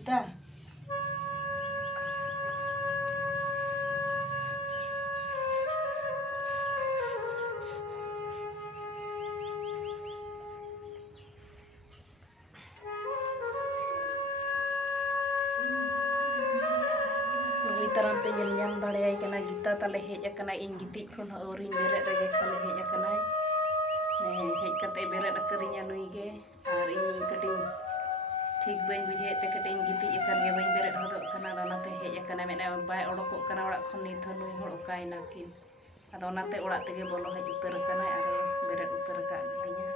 kita. Taram pe nyam dare kana gita tale hej akana in gitik khon aurin beret rege khale hej akana hej kate beret akarinya nui ge ar in kating ठीक बन बुझे ते कटे गिति एकान गे बन बेरेट हदो kana onate hej akana mena bai odokok kana orak khon nit nui hor okaina kin ado onate orak tege bolo hej utar akana are beret utar ka ginya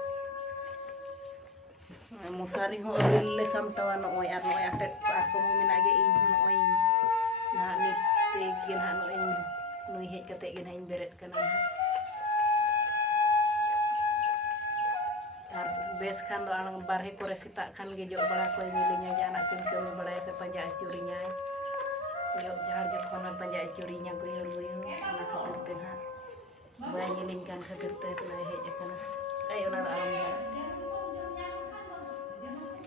mosari ho le samtawa noy ar noy atet aku mo minage in noy nah nit te gen ha noy nui hej kate gen hain beret kana har bes kan do anang barhe kore sita kan ge jok bala ko nyilinya ja anak kun kami bala se panja acurinya jok jar jokhon panja acurinya guyur guyur anak khatir ten ha baya nyilin kan khatir te sena hej akana ayo na alam ya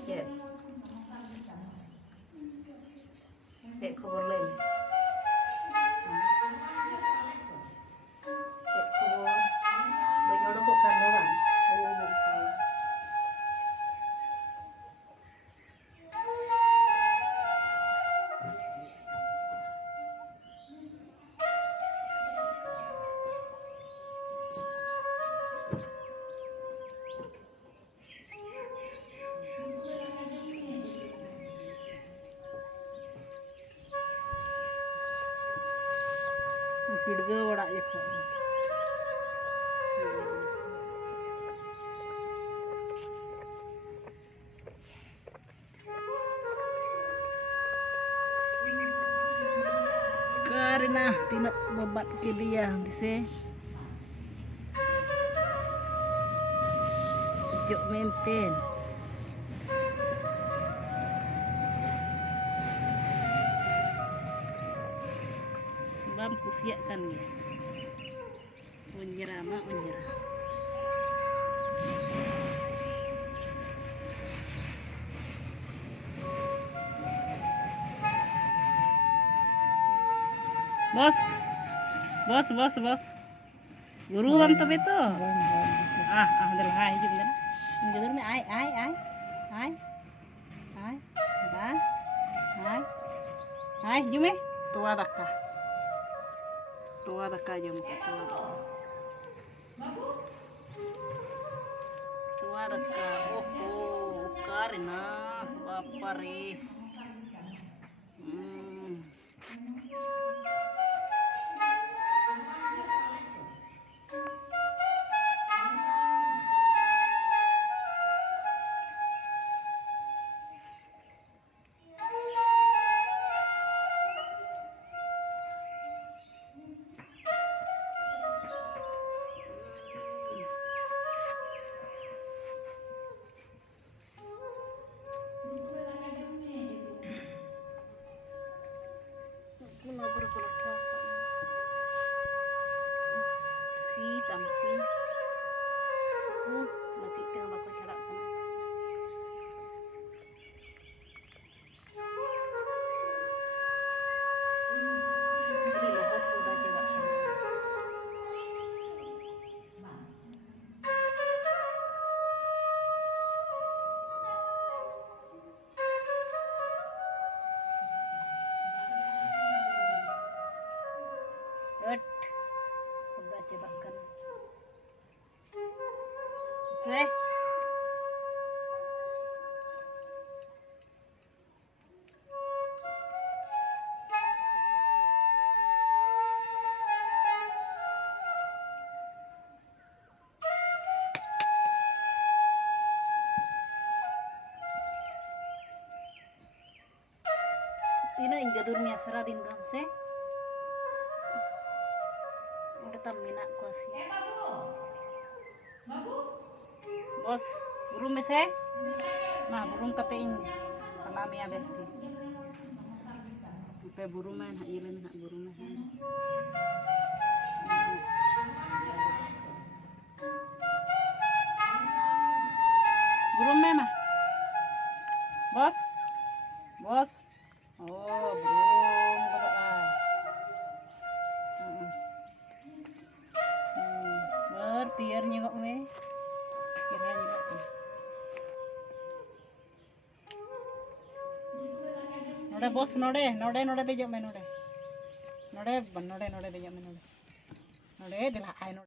jet ek khobor len ek khobor bai ngodo ko kan do bang Pidga orak jekho karena tidak babat ke dia dise jok maintain bam kusiak kan ya unjera ma unjera bos guru bam to beto del hai hijum dana ngedur ne ai ai jume tua daka jam tua daka oh karena bapare tamsi mati tengah bako carak kana kiri lohot udah jaga kana udah jaga kana Cek. Tina inga durmia saradin dong se. Udah tam minak ko sih. Bos, burung mese? Nah, burung katein salami ya besti. Sampai burung main hak ilin hak burung main. Burung meh mah. Bos. Bos. Oh, belum berdoa. Bertiar nyengok me. Kira nyengok kan. Node bos node dejok me node. Node dejok me node. Node dilah ai node.